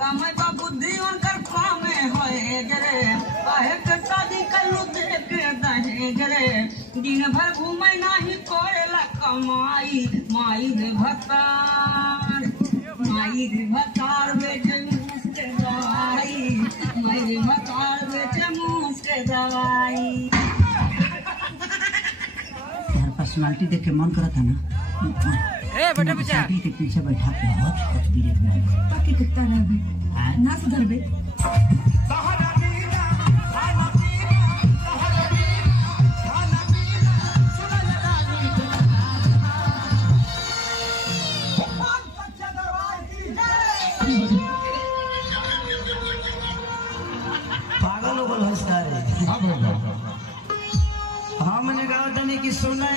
समय का बुद्धि उनकर कामे होए जरे काहे के शादी कलू देख दहे जरे दिन भर घूमे नाही कोरेला कमाई माई रे भतार बेटे मुँह के दवाई माई रे भतार बेटे मुँह के दवाई। यार पर्सनालिटी देख के मन करा था ना ए बेटा बच्चा के पीछे बैठा के बहुत कुछ भी देखना ताकि कितना ना ना सुधर बे पागल होगल हंसता है। हमने कहा तनी कि सोना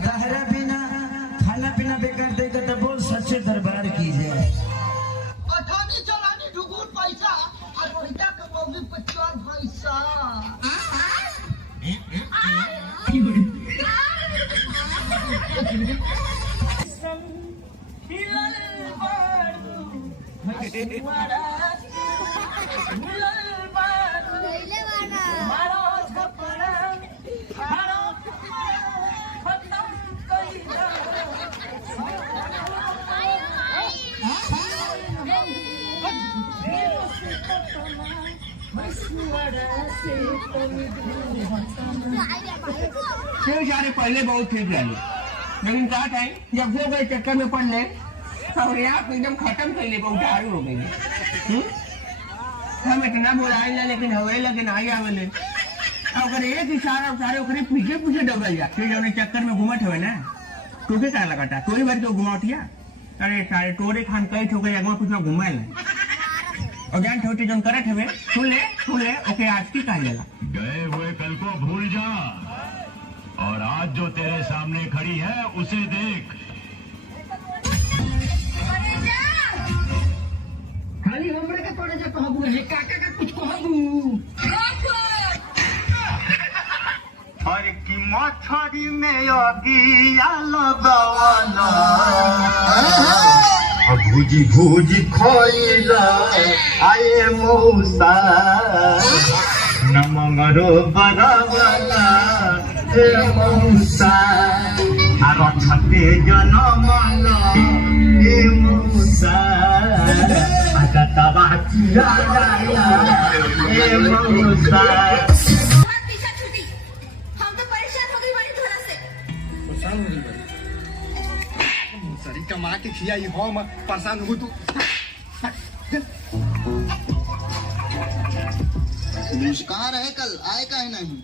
रहरा बिना खाना पीना बेकार देगा तो बोल सच्चे दरबार की जाए। अठानी चलानी ढुकुर पैसा और बढ़िया कमौगी 50 पैसा। सारे पहले बहुत ठीक रहे लेकिन क्या टाइम जब हो गए चक्कर में पड़ ले और यहाँ एकदम खत्म कर ले बहुत दारू हो गई। हम इतना बुलाए ना लेकिन हवे लगे ना आवे अगर एक इशारा सारे ओकरे पीछे पीछे दौड़ल जा फिर जब चक्कर में घूमत हुए ना तुझे क्या लगाता तोरी भर के घुमावटिया अरे सारे टोरे खान कई ठोके अगवा कुछ ना घुमाए और जान छोटी जन करत हवे सुन ले ओके आज की कहा जाला गए हुए कल को भूल जा और आज जो तेरे सामने खड़ी है उसे देख। खाली हमरे के पड़े जा कहबू है काका का कुछ कहबू हर की मछरी में अगिया लगवाना भूजी भूजी खोइला आए मौसा नमंगरो बरावला हे मौसा आरो छते जनमला हे मौसा आका तबा किया लाया हे मौसा। कमा के खियाई हम परेशान हो तू मुस्कान रहे कल आए का है नहीं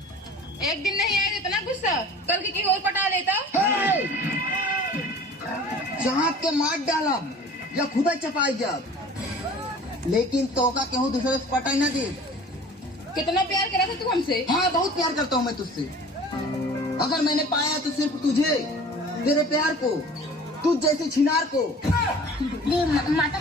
एक दिन नहीं आए इतना गुस्सा कल की और पटा लेता जहाँ के मार डालब या खुदा चपाई जब लेकिन तो का केहू दूसरे से पटाई ना दे। कितना प्यार करा था तू हमसे। हाँ बहुत प्यार करता हूँ मैं तुझसे। अगर मैंने पाया तो सिर्फ तुझे तेरे प्यार को तुझ जैसे छिनार को। माता